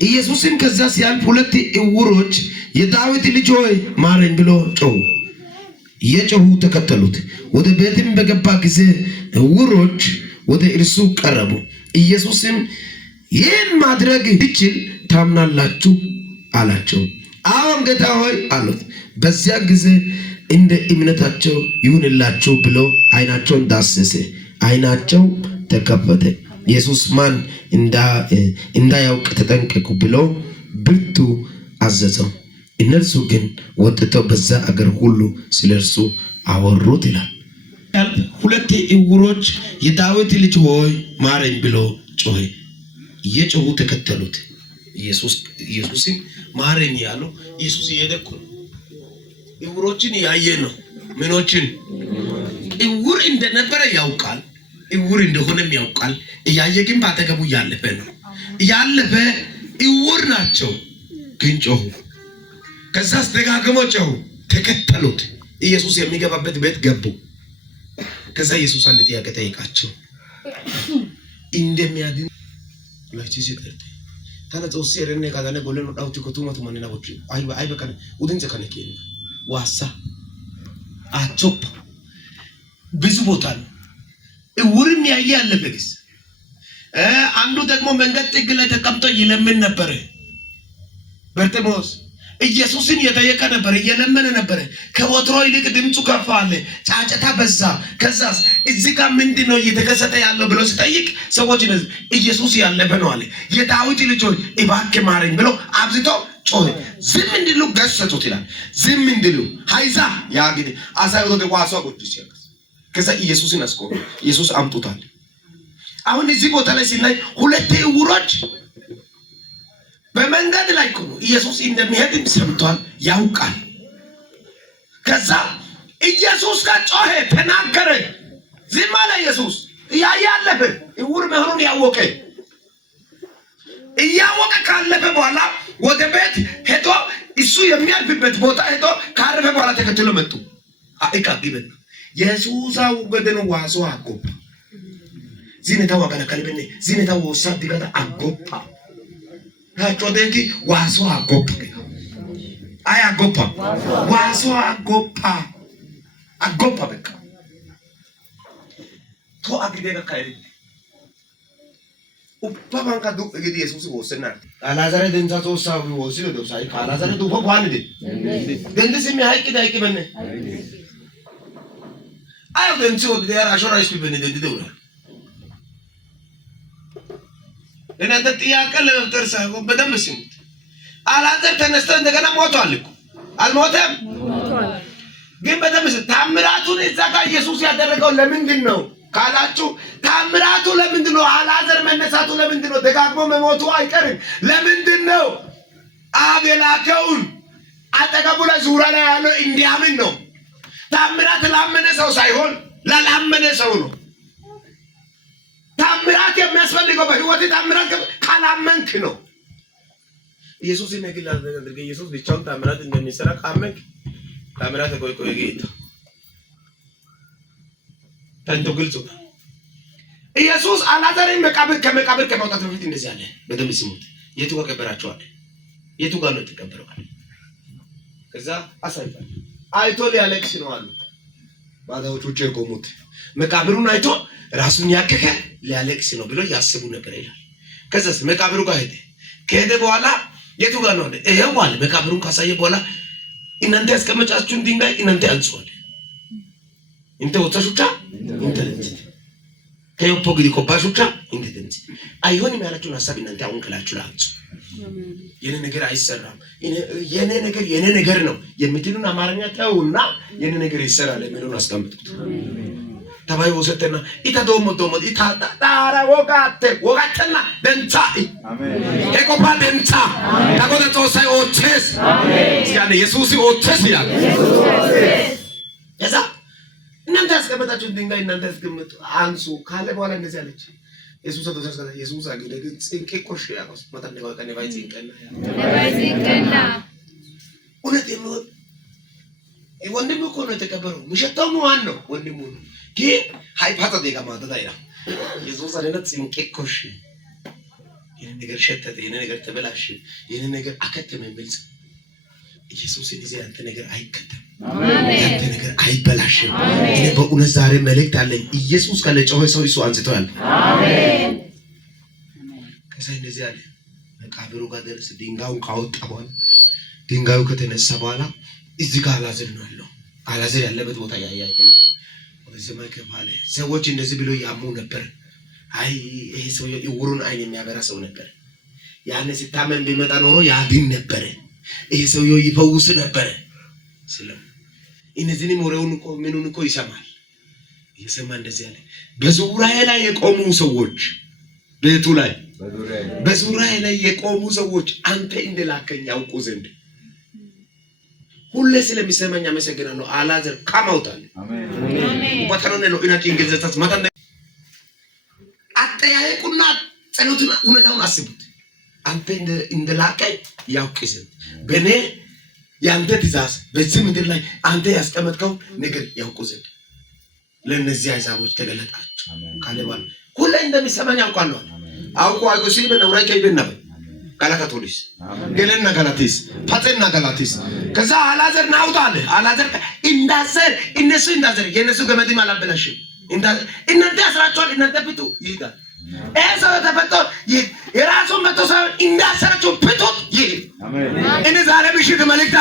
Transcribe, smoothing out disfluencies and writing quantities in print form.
ኢየሱስም ከዛ ሲያልፍ ሁለት ዕውሮች የዳዊት ልጅ ሆይ ማረኝ ብሎ ጮሁ። እየጮሁ ተከተሉት። ወደ ቤትም በገባ ጊዜ ዕውሮች ወደ እርሱ ቀረቡ። ኢየሱስም ይህን ማድረግ ትችል ታምናላችሁ አላቸው። አዎን ጌታ ሆይ አሉት። በዚያ ጊዜ እንደ እምነታቸው ይሁንላችሁ ብሎ ዓይናቸውን ዳሰሰ። ዓይናቸው ተከፈተ። ኢየሱስ ማን እንዳያውቅ ተጠንቀቁ ብሎ ብርቱ አዘዘው። እነርሱ ግን ወጥተው በዛ አገር ሁሉ ስለ እርሱ አወሩት ይላል። ሁለት ዕውሮች የዳዊት ልጅ ሆይ ማረኝ ብሎ ጮኸ። እየጮሁ ተከተሉት። ኢየሱስም ማረኝ ያለው ኢየሱስ እየሄደኩ ዕውሮችን ያየ ነው። ምኖችን ዕውር እንደነበረ ያውቃል። ዕውር እንደሆነም ያውቃል። እያየ ግን ባጠገቡ ያለፈ ነው። ያለፈ ዕውር ናቸው ግን ጮሁ። ከዛ አስተጋግመው ጮሁ፣ ተከተሉት። ኢየሱስ የሚገባበት ቤት ገቡ። ከዛ ኢየሱስ አንድ ጥያቄ ጠይቃቸው። እንደሚያድን ለዚህ ሲጠርጥ ታነጾ ሲረነ ካዳነ ጎለኑ ዳውቲ ኮቱማቱ ማንና ወጪ አይ በቀን ውድንጽ ከነከኝ ዋሳ አቾፕ ብዙ ቦታ ነው። ዕውርም ያየ ያለበት አንዱ ደግሞ መንገድ ጥግ ላይ ተቀምጦ ይለምን ነበር። በርጤሜዎስ ኢየሱስን እየጠየቀ ነበር፣ እየለመነ ነበር። ከወትሮ ይልቅ ድምፁ ከፍ አለ፣ ጫጫታ በዛ። ከዛስ እዚህ ጋር ምንድነው እየተከሰተ ያለው ብሎ ሲጠይቅ ሰዎች ኢየሱስ ያለበ ነው አለ። የዳዊት ልጅ ሆይ እባክህ ማረኝ ብሎ አብዝቶ ጮኸ። ዝም እንዲሉ ገሰጹት ይላል። ዝም እንዲሉ ሃይዛ ያግዲ አሳይቶ ተቋሷ ቅዱስ ያከስ ከዛ ኢየሱስን አስቆመ። ኢየሱስ አምጡታል። አሁን እዚህ ቦታ ላይ ሲናይ ሁለት ዕውሮች በመንገድ ላይ ቆሙ። ኢየሱስ እንደሚሄድ ሰምቷል፣ ያውቃል። ከዛ ኢየሱስ ጋር ጮኸ፣ ተናገረ። ዝም አለ ኢየሱስ። ያያለፈ ዕውር መሆኑን እያወቀ ካለፈ በኋላ ወደ ቤት ሄዶ እሱ የሚያልፍበት ቦታ ሄዶ ካረፈ በኋላ ተከትሎ መጡ። አይቃቢበን ኢየሱሳው ገደኑ ዋሶ አጎባ ዚነታው አጋና ካልበኔ ዚነታው ወሳት ይጋታ አጎባ ታጮደቂ ዋሶ አጎባ አይ አጎባ ዋሶ አጎባ በቃ ቶ አግዴጋ ካይሪ ኡፓማን ካዱ እግዲ ኢየሱስ ወሰና አላዛረ ደንታ ተወሳው ወሲሎ ደውሳይ አላዛረ ዱፎ ባንዴ ደንደስ የሚያይቅ ዳይቅ በነ አይ ደንቺ ወደ አሾራይስ ቢበነ ደንደውላ እናንተ ጥያቄ ለመፍጠር ሳይሆን በደንብ ስሙት። አላዛር ተነስቶ እንደገና ሞቷል እኮ አልሞተም? ግን በደንብ ታምራቱን እዛ ጋር ኢየሱስ ያደረገው ለምንድን ነው ካላችሁ፣ ታምራቱ ለምንድን ነው? አላዛር መነሳቱ ለምንድን ነው? ደጋግሞ መሞቱ አይቀርም። ለምንድን ነው? አብ የላከውን አጠገቡ ላይ ዙሪያ ላይ ያለው እንዲያምን ነው። ታምራት ላመነ ሰው ሳይሆን ላላመነ ሰው ነው። ታምራት የሚያስፈልገው በህይወት ታምራት ካላመንክ ነው። ኢየሱስ ይነግላል ነገር ኢየሱስ ብቻውን ታምራት እንደሚሰራ ካመንክ ታምራት ቆይ ጌታ ታንቶ ግልጽ ነው። ኢየሱስ አላዛርን ከመቃብር ከመውጣት በፊት እንደዚህ አለ። በደንብ ስሙት። የቱ ጋር ቀበራቸዋል? የቱ ጋር ነው የተቀበረው? ከዛ አሳይቷል። አይቶ ሊያለቅስ ነው አሉ ባዳዎቹ የቆሙት። መቃብሩን አይቶ ራሱን ያከከ ሊያለቅስ ነው ብሎ ያስቡ ነበር ይላል። ከዛስ መቃብሩ ጋር ሄደ። ከሄደ በኋላ የቱ ጋር ነው አለ። ይሄው አለ። መቃብሩን ካሳየ በኋላ እናንተ ያስቀመጫችሁን ድንጋይ እናንተ አንጹ። እንተ ወጣሹቻ እንተ ለንት ከዮፖ ግዲ ኮባሹቻ እንተ ለንት አይሆንም ያላችሁን ሐሳብ እናንተ አሁን ከላችሁ ላንጹ። የኔ ነገር አይሰራም፣ የኔ ነገር ነው የምትሉን አማርኛ ተውና የኔ ነገር ይሰራል የሚሉን አስቀምጡት። ተባይ ወሰተና ኢታ ዶሞ ኢታ ዳራ ወጋተና ደንታ አሜን ኤኮፓ ደንታ ታቆተ ጾሳይ ኦቸስ አሜን ያኔ ኢየሱስ ኦቸስ ያ ያዛ እናንተ ያስቀመጣችሁ ድንጋይ እናንተ ያስቀምጡ አንሱ ካለ በኋላ እንደዚህ አለች። ኢየሱስ ተሰሰተ ኢየሱስ አገደ ግን ጽንቄ ቆሽ ያቆስ መጣን ነው ከነ ባይ ጽንቀና እውነት ወንድሙ እኮ ነው የተቀበረው። ምሽታው ማን ነው? ወንድሙ ነው። ግን ሃይፓታ ደጋ ማታ ይራ ኢየሱስ አለነት ሲንቄኮሽ ይሄን ነገር ሸተተ፣ ይሄን ነገር ተበላሽ፣ ይሄን ነገር አከተመ መልስ ኢየሱስ እንደዚህ አንተ ነገር አይከተም። አሜን። አንተ ነገር አይበላሽም። እኔ በእውነት ዛሬ መልእክት አለኝ። ኢየሱስ ካለ ጮኸ ሰው እሱ አንስቷል። አሜን። ከዛ እንደዚህ አለ። መቃብሩ ጋር ደረሰ። ድንጋዩን ካወጣ በኋላ ድንጋዩ ከተነሳ በኋላ እዚህ ጋር አላዘር ነው ያለው። አላዘር ያለበት ቦታ ያያየን ወደዚህ ማይከፋለ ሰዎች እንደዚህ ብሎ ያሙ ነበር። አይ ይሄ ሰው የውሩን አይን የሚያበራ ሰው ነበር። ያኔ ሲታመም ቢመጣ ኖሮ ያድን ነበር። ይሄ ሰው ይፈውስ ነበር። ስለዚህ እነዚህን ሞሬውን እኮ ምኑን እኮ ይሰማል። እየሰማ እንደዚህ ያለ በዙሪያዬ ላይ የቆሙ ሰዎች ቤቱ ላይ በዙሪያዬ ላይ የቆሙ ሰዎች አንተ እንደላከኝ ያውቁ ዘንድ ሁሌ ስለሚሰማኝ አመሰግናለሁ። አላዘር ካማውታል። አሜን አሜን። ወተረነ ነው እናት እንግሊዘኛስ ማታን አጠያየቁና ጸሎቱን ሁኔታውን አስቡት። አንተ እንደላከኝ ያውቅ ዘንድ በኔ ያንተ ትእዛዝ በዚህ ምድር ላይ አንተ ያስቀመጥከው ነገር ያውቁ ዘንድ ለነዚህ አሕዛቦች ተገለጣቸው ካለባል ሁሌ እንደሚሰማኝ አውቃለሁ። አውቆ ሲል ነው ራይ ከይበና ጋላታቶሊስ ገለና ጋላቲስ ፓቴና ጋላቲስ ከዛ አላዘር ናውጣለ አላዘር እንዳዘር እነሱ እንዳዘር የነሱ ገመድ ማላበላሽ እናንተ ያስራቸዋል። እናንተ ፍቱ ይሄዳል። እዛው ተፈቶ የራሱን መቶ ሰው እንዳሰራቸው ፍቱት ይሄ አሜን። እኔ ዛሬ ብሽት መልእክት